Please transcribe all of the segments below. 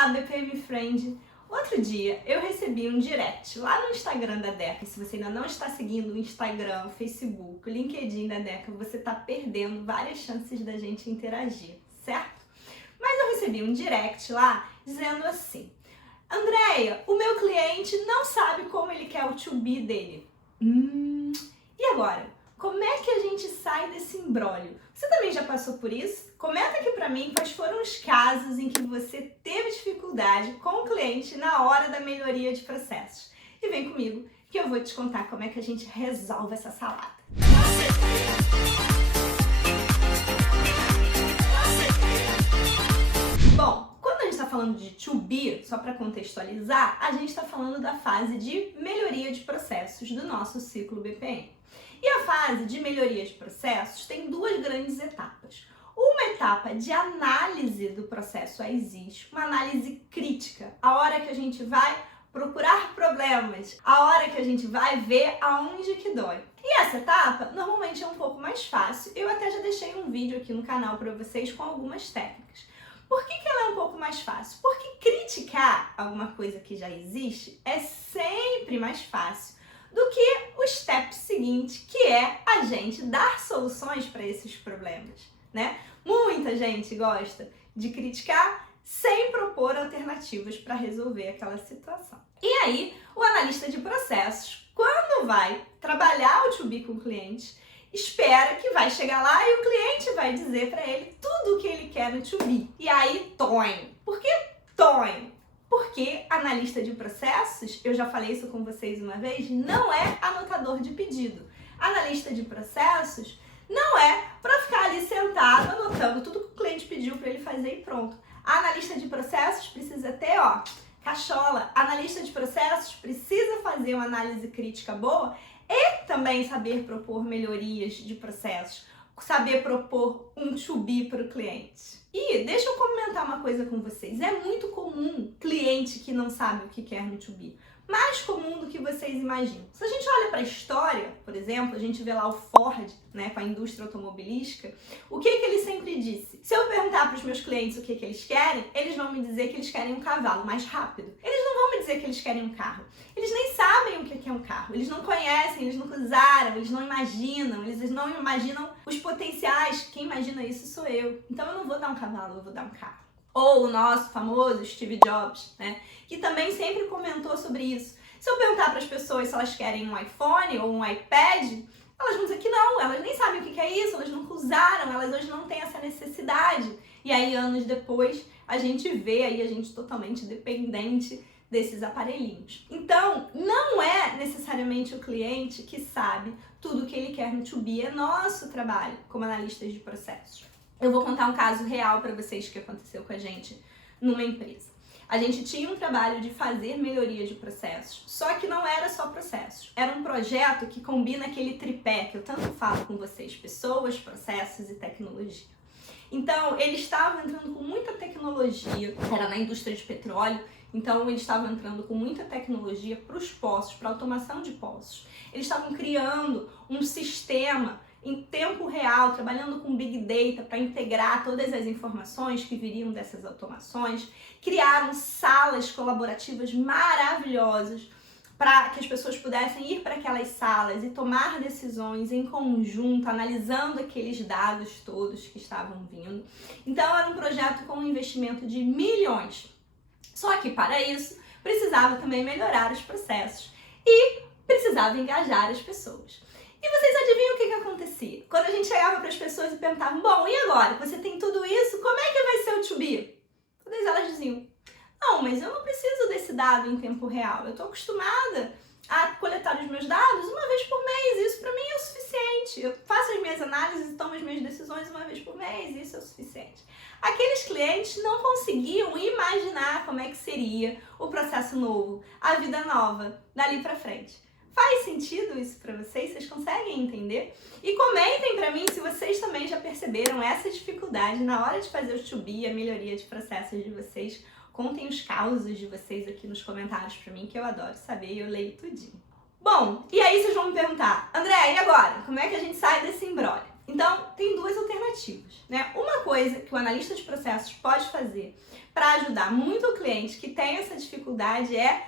Olá, BPM Friend! Outro dia eu recebi um direct lá no Instagram da Deca. Se você ainda não está seguindo o Instagram, o Facebook, o LinkedIn da Deca, você está perdendo várias chances da gente interagir, certo? Mas eu recebi um direct lá dizendo assim: Andréia, o meu cliente não sabe como ele quer o to-be dele. E agora? Como é que a gente sai desse imbróglio? Você também já passou por isso? Comenta aqui pra mim quais foram os casos em que você teve dificuldade com o cliente na hora da melhoria de processos. E vem comigo que eu vou te contar como é que a gente resolve essa salada. Bom, quando a gente está falando de to be, só para contextualizar, a gente está falando da fase de melhoria de processos do nosso ciclo BPM. E a fase de melhoria de processos tem duas grandes etapas. Uma etapa de análise do processo existe, uma análise crítica, a hora que a gente vai procurar problemas, a hora que a gente vai ver aonde que dói. E essa etapa normalmente é um pouco mais fácil. Eu até já deixei um vídeo aqui no canal para vocês com algumas técnicas. Por que ela é um pouco mais fácil? Porque criticar alguma coisa que já existe é sempre mais fácil do que o step seguinte, que é a gente dar soluções para esses problemas, né? Muita gente gosta de criticar sem propor alternativas para resolver aquela situação. E aí, o analista de processos, quando vai trabalhar o to-be com o cliente, espera que vai chegar lá e o cliente vai dizer para ele tudo o que ele quer no to-be. E aí, toim. Por que toim? Porque analista de processos, eu já falei isso com vocês uma vez, não é anotador de pedido. Analista de processos não é para ficar ali sentado anotando tudo que o cliente pediu para ele fazer e pronto. A analista de processos precisa ter, cachola. Analista de processos precisa fazer uma análise crítica boa e também saber propor melhorias de processos, saber propor um to-be para o cliente. E deixa eu comentar uma coisa com vocês. É muito comum cliente que não sabe o que quer no to-be. Mais comum do que vocês imaginam. Se a gente olha para a história, por exemplo, a gente vê lá o Ford, né, com a indústria automobilística, o que ele sempre disse? Se eu perguntar para os meus clientes o que eles querem, eles vão me dizer que eles querem um cavalo mais rápido. Eles não vão me dizer que eles querem um carro. Eles nem sabem o que é um carro. Eles não conhecem, eles nunca usaram, eles não imaginam os potenciais. Quem imagina isso sou eu. Então eu não vou dar um cavalo, eu vou dar um carro. Ou o nosso famoso Steve Jobs, né, que também sempre comentou sobre isso. Se eu perguntar para as pessoas se elas querem um iPhone ou um iPad, elas vão dizer que não, elas nem sabem o que é isso, elas nunca usaram, elas hoje não têm essa necessidade. E aí, anos depois, a gente vê aí a gente totalmente dependente desses aparelhinhos. Então, não é necessariamente o cliente que sabe tudo o que ele quer no to-be, é nosso trabalho como analistas de processos. Eu vou contar um caso real para vocês que aconteceu com a gente numa empresa. A gente tinha um trabalho de fazer melhoria de processos, só que não era só processos. Era um projeto que combina aquele tripé que eu tanto falo com vocês, pessoas, processos e tecnologia. Então, eles estavam entrando com muita tecnologia, era na indústria de petróleo, então eles estavam entrando com muita tecnologia para os poços, para a automação de poços. Eles estavam criando um sistema em tempo real, trabalhando com Big Data para integrar todas as informações que viriam dessas automações, criaram salas colaborativas maravilhosas para que as pessoas pudessem ir para aquelas salas e tomar decisões em conjunto, analisando aqueles dados todos que estavam vindo. Então era um projeto com um investimento de milhões. Só que para isso precisava também melhorar os processos e precisava engajar as pessoas. E vocês adivinham o que acontecia? Quando a gente chegava para as pessoas e perguntavam, bom, e agora? Você tem tudo isso, como é que vai ser o to-be? Todas elas diziam, não, mas eu não preciso desse dado em tempo real. Eu estou acostumada a coletar os meus dados uma vez por mês, isso para mim é o suficiente. Eu faço as minhas análises e tomo as minhas decisões uma vez por mês, isso é o suficiente. Aqueles clientes não conseguiam imaginar como é que seria o processo novo, a vida nova, dali para frente. Faz sentido isso para vocês? Vocês conseguem entender? E comentem para mim se vocês também já perceberam essa dificuldade na hora de fazer o to-be, a melhoria de processos de vocês. Contem os causos de vocês aqui nos comentários para mim, que eu adoro saber e eu leio tudinho. Bom, e aí vocês vão me perguntar, André, e agora? Como é que a gente sai desse imbróglio? Então, tem duas alternativas, né? Uma coisa que o analista de processos pode fazer para ajudar muito o cliente que tem essa dificuldade é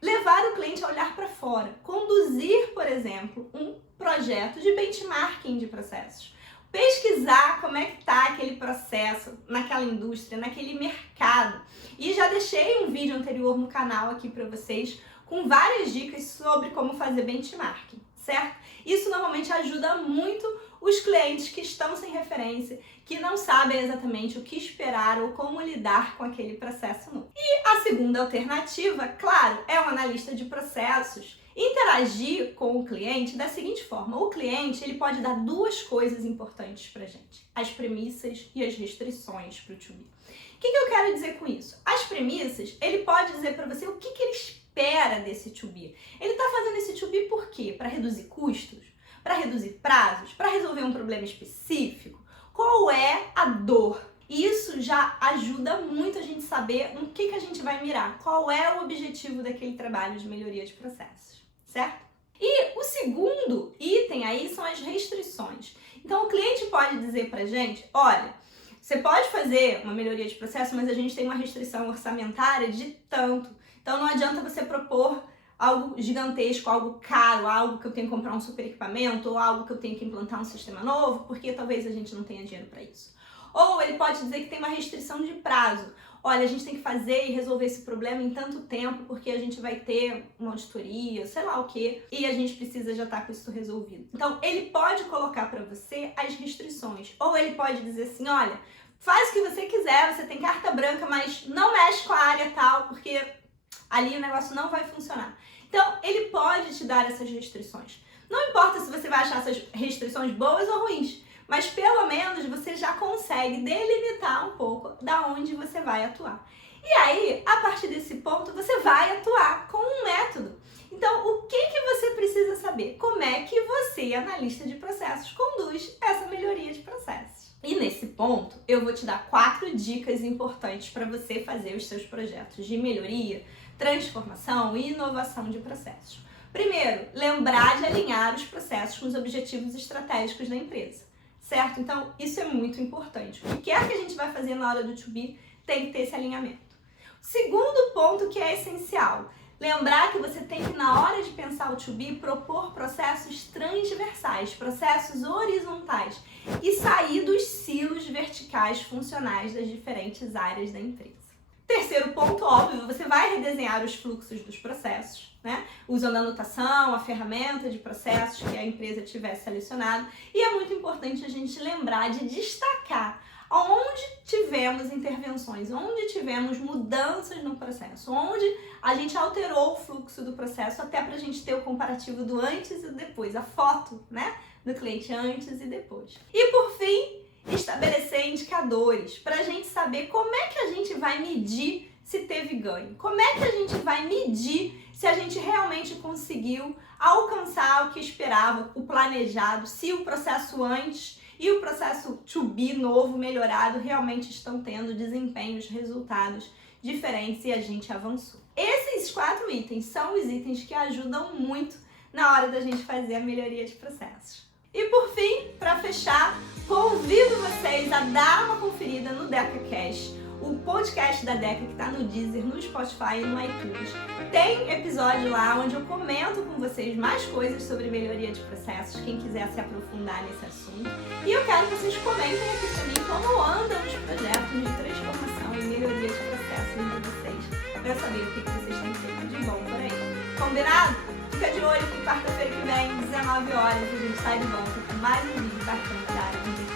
levar o cliente a olhar para fora, conduzir, por exemplo, um projeto de benchmarking de processos. Pesquisar como é que está aquele processo naquela indústria, naquele mercado. E já deixei um vídeo anterior no canal aqui para vocês com várias dicas sobre como fazer benchmarking, certo? Isso normalmente ajuda muito os clientes que estão sem referência, que não sabem exatamente o que esperar ou como lidar com aquele processo novo. E a segunda alternativa, claro, é o analista de processos interagir com o cliente da seguinte forma: o cliente ele pode dar duas coisas importantes para a gente: as premissas e as restrições para o to be. O que eu quero dizer com isso? As premissas, ele pode dizer para você o que ele espera desse to be. Ele está fazendo esse to be por quê? Para reduzir custos? Para reduzir prazos? Para resolver um problema específico? Qual é a dor? Isso já ajuda muito a gente saber no que a gente vai mirar, qual é o objetivo daquele trabalho de melhoria de processos, certo? E o segundo item aí são as restrições. Então o cliente pode dizer pra gente: olha, você pode fazer uma melhoria de processo, mas a gente tem uma restrição orçamentária de tanto. Então não adianta você propor algo gigantesco, algo caro, algo que eu tenho que comprar um super equipamento, ou algo que eu tenho que implantar um sistema novo, porque talvez a gente não tenha dinheiro para isso. Ou ele pode dizer que tem uma restrição de prazo. Olha, a gente tem que fazer e resolver esse problema em tanto tempo, porque a gente vai ter uma auditoria, sei lá o quê, e a gente precisa já estar com isso resolvido. Então, ele pode colocar para você as restrições. Ou ele pode dizer assim: olha, faz o que você quiser, você tem carta branca, mas não mexe com a área tal, porque ali o negócio não vai funcionar. Então, ele pode te dar essas restrições. Não importa se você vai achar essas restrições boas ou ruins, mas pelo menos você já consegue delimitar um pouco da onde você vai atuar. E aí, a partir desse ponto, você vai atuar com um método. Então, o que você precisa saber? Como é que você, analista de processos, conduz essa melhoria de processos? E nesse ponto, eu vou te dar 4 dicas importantes para você fazer os seus projetos de melhoria, transformação e inovação de processos. Primeiro, lembrar de alinhar os processos com os objetivos estratégicos da empresa. Certo? Então, isso é muito importante. O que é que a gente vai fazer na hora do to be tem que ter esse alinhamento. Segundo ponto que é essencial, lembrar que você tem que, na hora de pensar o to be, propor processos transversais, processos horizontais e sair dos silos verticais funcionais das diferentes áreas da empresa. Terceiro ponto, óbvio, você vai redesenhar os fluxos dos processos, né? Usando a anotação, a ferramenta de processos que a empresa tiver selecionado. E é muito importante a gente lembrar de destacar onde tivemos intervenções, onde tivemos mudanças no processo, onde a gente alterou o fluxo do processo, até para a gente ter o comparativo do antes e do depois, a foto, né, do cliente antes e depois. E por fim, estabelecer indicadores para a gente saber como é que a gente vai medir se teve ganho, como é que a gente vai medir se a gente realmente conseguiu alcançar o que esperava, o planejado, se o processo antes e o processo to be novo, melhorado, realmente estão tendo desempenhos, resultados diferentes e a gente avançou. Esses 4 itens são os itens que ajudam muito na hora da gente fazer a melhoria de processos. E por fim, para fechar, convido vocês a dar uma conferida no DecaCast, o podcast da Deca que está no Deezer, no Spotify e no iTunes. Tem episódio lá onde eu comento com vocês mais coisas sobre melhoria de processos, quem quiser se aprofundar nesse assunto. E eu quero que vocês comentem aqui para mim como andam os projetos de transformação e melhoria de processos de vocês, para eu saber o que vocês têm feito de bom por aí. Combinado? Fica de olho que quarta-feira que vem, 19 horas, a gente está de volta com mais um vídeo bacana da área de